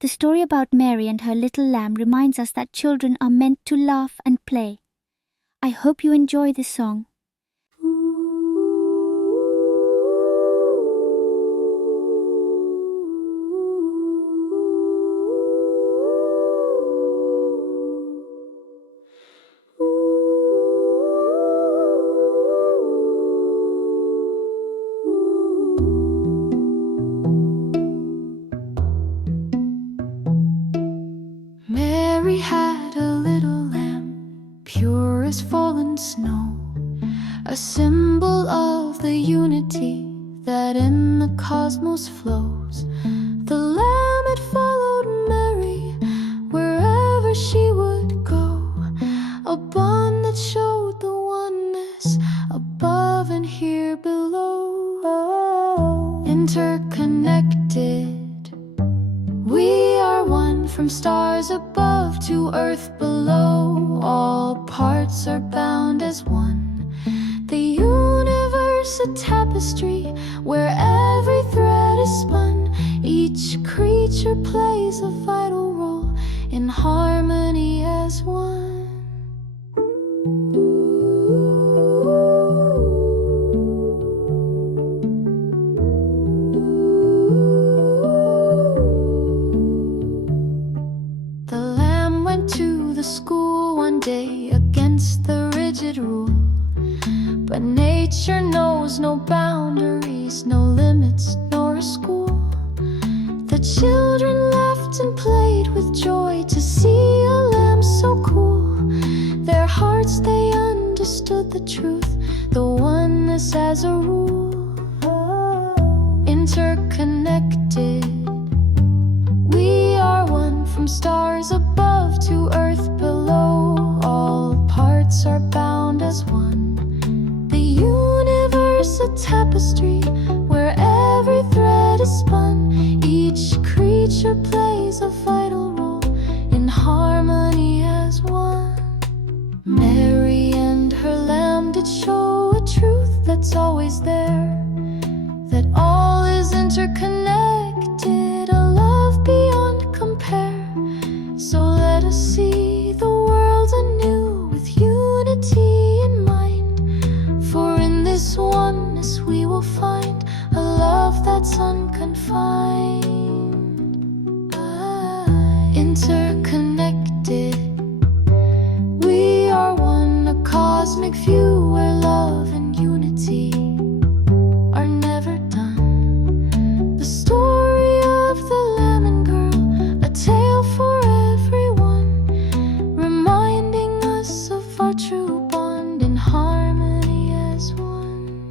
The story about Mary and her little lamb reminds us that children are meant to laugh and play. I hope you enjoy this song. Mary had a little lamb, pure as fallen snow, a symbol of the unity that in the cosmos flows. The lamb had followed Mary wherever she would go, a bond that showed the oneness above and here below. Interconnected, we are one, from stars above to earth below. All parts are bound as one. The universe a tapestry where every thread is spun. Each creature plays a vital role in harmony as one. The lamb went to the school one day against the rigid rule, but nature knows no boundaries, no limits, nor a school. The children laughed and played with joy to see a lamb so cool. Their hearts, they understood the truth, the oneness as a rule. Interconnected, we are one, from stars above to earth below. All parts are bound as one. The universe a tapestry where every thread is spun. Each creature plays a vital role in harmony as one. Mary and her lamb did show a truth that's always there, that all is interconnected, a love beyond compare. So let us see the world anew with unity in mind, for in this oneness we will find a love that's unconfined. Interconnected, we are one, a cosmic view where love and unity are never done. The story of the lamb and girl, a tale for everyone, reminding us of our true bond in harmony as one.